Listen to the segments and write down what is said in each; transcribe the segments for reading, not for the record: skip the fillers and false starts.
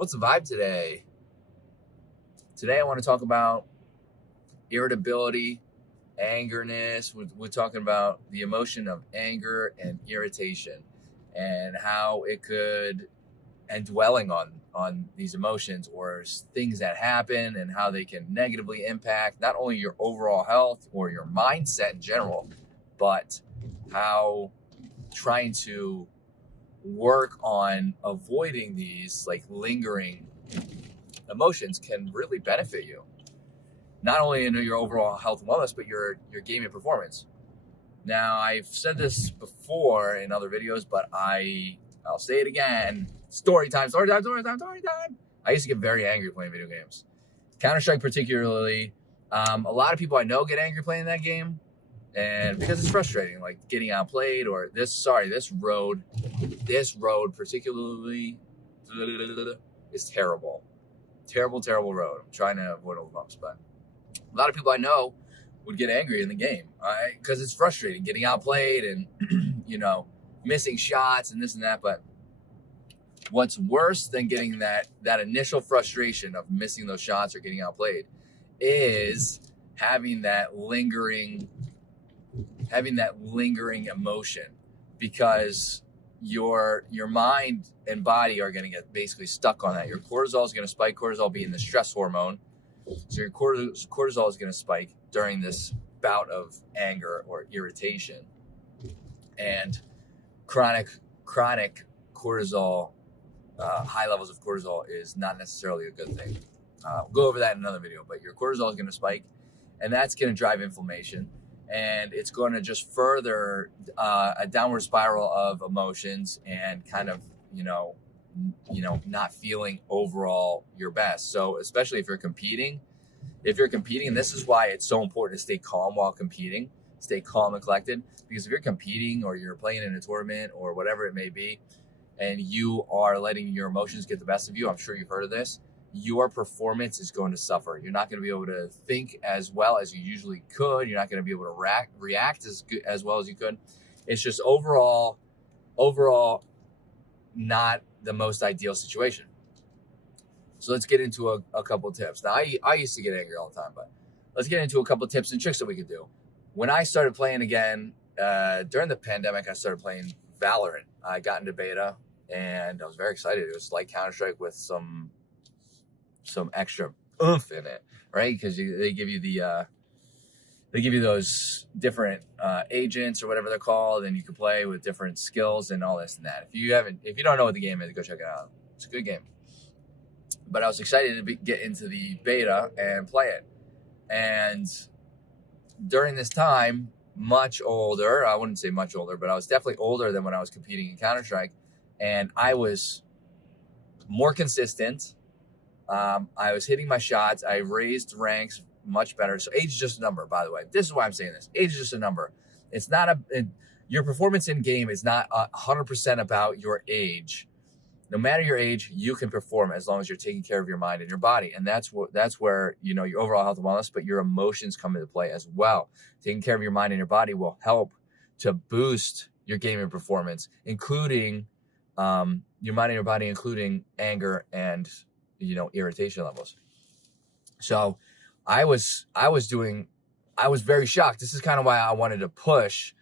What's the vibe today? Today I want to talk about irritability, angerness. We're talking about the emotion of anger and irritation and how it could, and dwelling on these emotions or things that happen and how they can negatively impact not only your overall health or your mindset in general, but how trying to work on avoiding these like lingering emotions can really benefit you, not only in your overall health and wellness, but your gaming performance. Now, I've said this before in other videos, but I'll say it again. Story time. I used to get very angry playing video games. Counter-Strike particularly. A lot of people I know get angry playing that game, and because it's frustrating, like getting outplayed or this road particularly is terrible. Terrible road. I'm trying to avoid all the bumps, but a lot of people I know would get angry in the game, right? Because it's frustrating getting outplayed and missing shots and this and that. But what's worse than getting that initial frustration of missing those shots or getting outplayed is having that lingering emotion, because your mind and body are going to get basically stuck on that. Your cortisol is going to spike, cortisol being the stress hormone. So your cortisol is going to spike during this bout of anger or irritation. And chronic cortisol, high levels of cortisol is not necessarily a good thing. We'll go over that in another video, but your cortisol is going to spike, and that's going to drive inflammation. And it's going to just further a downward spiral of emotions and kind of, not feeling overall your best. So especially if you're competing, this is why it's so important to stay calm while competing, stay calm and collected. Because if you're competing or you're playing in a tournament or whatever it may be, and you are letting your emotions get the best of you, I'm sure you've heard of this, your performance is going to suffer. You're not going to be able to think as well as you usually could. You're not going to be able to react as well as you could. It's just overall not the most ideal situation. So let's get into a couple of tips. Now, I used to get angry all the time, but let's get into a couple of tips and tricks that we could do. When I started playing again, during the pandemic, I started playing Valorant. I got into beta, and I was very excited. It was like Counter-Strike with some extra oomph in it, right? Because they give you those different agents or whatever they're called, and you can play with different skills and all this and that. If you don't know what the game is, go check it out. It's a good game. But I was excited to get into the beta and play it. And during this time, much older, I wouldn't say much older, but I was definitely older than when I was competing in Counter-Strike, and I was more consistent. I was hitting my shots. I raised ranks much better. So age is just a number, by the way. This is why I'm saying this. Age is just a number. It's not your performance in game is not 100% about your age. No matter your age, you can perform as long as you're taking care of your mind and your body. And that's where, your overall health and wellness, but your emotions come into play as well. Taking care of your mind and your body will help to boost your gaming performance, including your mind and your body, including anger and irritation levels. So I was very shocked. This is kind of why I wanted to push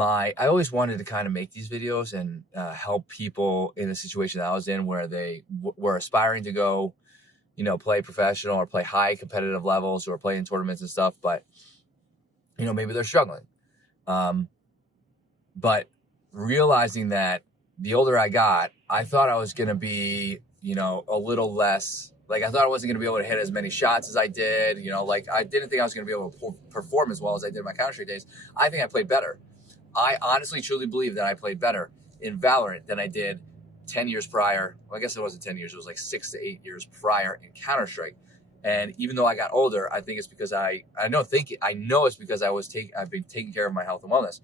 I always wanted to kind of make these videos and help people in the situation that I was in, where they were aspiring to go, play professional or play high competitive levels or play in tournaments and stuff. But, maybe they're struggling. But realizing that the older I got, I thought I was going to be, a little less, like I thought I wasn't going to be able to hit as many shots as I did. I didn't think I was going to be able to perform as well as I did in my Counter-Strike days. I think I played better. I honestly, truly believe that I played better in Valorant than I did 10 years prior. Well, I guess it wasn't 10 years. It was like 6 to 8 years prior in Counter-Strike. And even though I got older, I think it's because I know it's because I've been taking care of my health and wellness.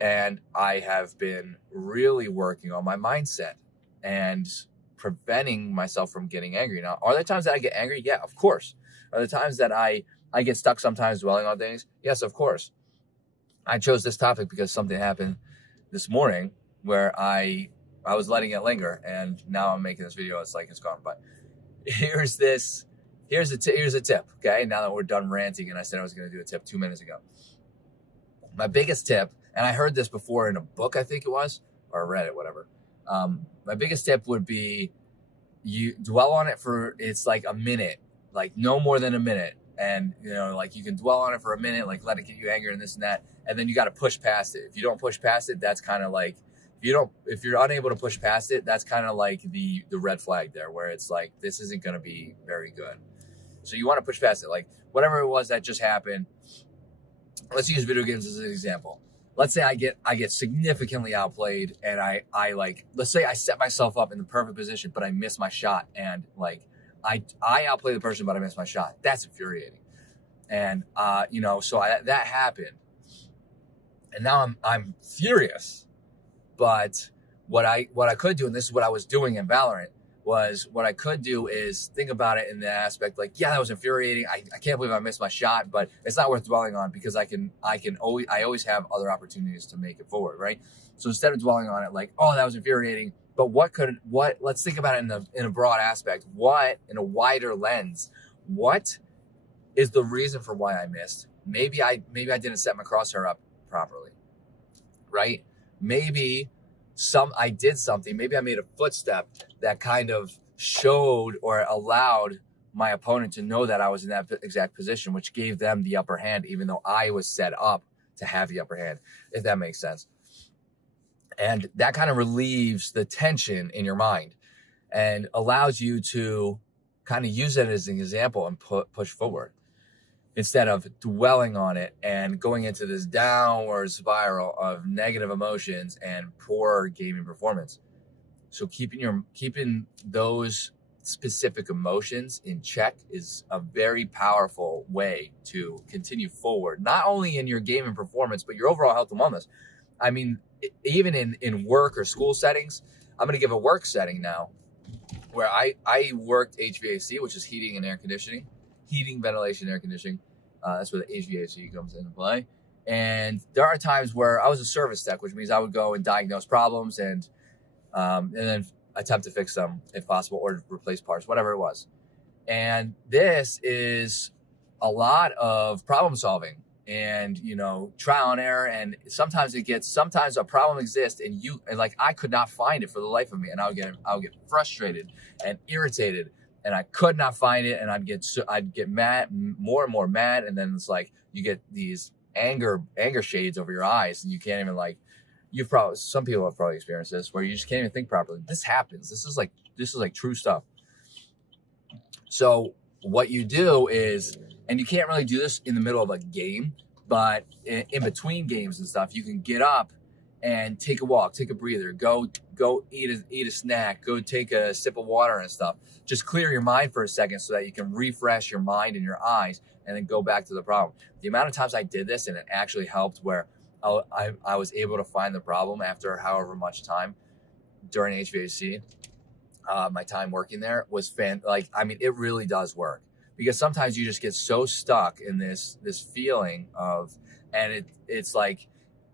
And I have been really working on my mindset and preventing myself from getting angry. Now, are there times that I get angry? Yeah, of course. Are there times that I get stuck sometimes dwelling on things? Yes, of course. I chose this topic because something happened this morning where I I was letting it linger, and now I'm making this video. It's like it's gone. But here's a tip. Okay, now that we're done ranting, and I said I was going to do a tip 2 minutes ago. My biggest tip, and I heard this before in a book, I think it was, or read it, whatever. My biggest tip would be you dwell on it it's like a minute, like no more than a minute. And, like you can dwell on it for a minute, like let it get you angry and this and that. And then you got to push past it. If you don't push past it, that's kind of like, if you're unable to push past it, that's kind of like the red flag there, where it's like, this isn't going to be very good. So you want to push past it. Like whatever it was that just happened. Let's use video games as an example. Let's say I get significantly outplayed, and let's say I set myself up in the perfect position, but I miss my shot, and like I outplay the person, but I miss my shot. That's infuriating. And that happened, and now I'm furious. But what I could do, and this is what I was doing in Valorant, was what I could do is think about it in the aspect like, yeah, that was infuriating. I can't believe I missed my shot, but it's not worth dwelling on, because I always have other opportunities to make it forward, right? So instead of dwelling on it like, oh, that was infuriating, but let's think about it in a broad aspect. In a wider lens, what is the reason for why I missed? Maybe I didn't set my crosshair up properly, right? Maybe I did something. Maybe I made a footstep that kind of showed or allowed my opponent to know that I was in that exact position, which gave them the upper hand, even though I was set up to have the upper hand, if that makes sense. And that kind of relieves the tension in your mind and allows you to kind of use it as an example and push forward, instead of dwelling on it and going into this downward spiral of negative emotions and poor gaming performance. So keeping those specific emotions in check is a very powerful way to continue forward, not only in your gaming performance, but your overall health and wellness. I mean, even in work or school settings. I'm going to give a work setting now where I worked HVAC, which is heating, ventilation, air conditioning. That's where the HVAC comes into play. And there are times where I was a service tech, which means I would go and diagnose problems and then attempt to fix them if possible, or replace parts, whatever it was. And this is a lot of problem solving and, trial and error. And sometimes a problem exists and I could not find it for the life of me. And I would get frustrated and irritated, and I could not find it. And I'd get mad, more and more mad. And then it's like, you get these anger shades over your eyes, and you can't even some people have probably experienced this, where you just can't even think properly. This happens. This is like true stuff. So what you do is, and you can't really do this in the middle of a game, but in between games and stuff, you can get up and take a walk, take a breather, go eat a snack, go take a sip of water and stuff. Just clear your mind for a second so that you can refresh your mind and your eyes, and then go back to the problem. The amount of times I did this and it actually helped, where I was able to find the problem after however much time during HVAC, my time working there was it really does work, because sometimes you just get so stuck in this feeling of, and it's like,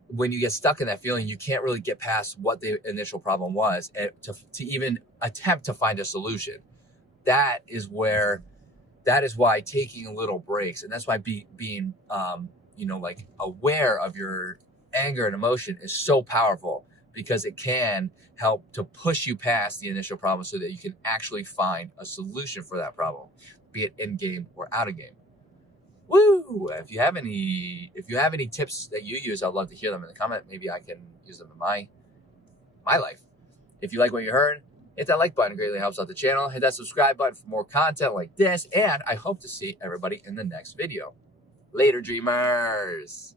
when you get stuck in that feeling, you can't really get past what the initial problem was to even attempt to find a solution. That is why taking little breaks, and that's why being aware of your anger and emotion is so powerful, because it can help to push you past the initial problem so that you can actually find a solution for that problem, be it in game or out of game. Woo! If you have any tips that you use, I'd love to hear them in the comment. Maybe I can use them in my life. If you like what you heard, hit that like button. It greatly helps out the channel. Hit that subscribe button for more content like this. And I hope to see everybody in the next video. Later, dreamers.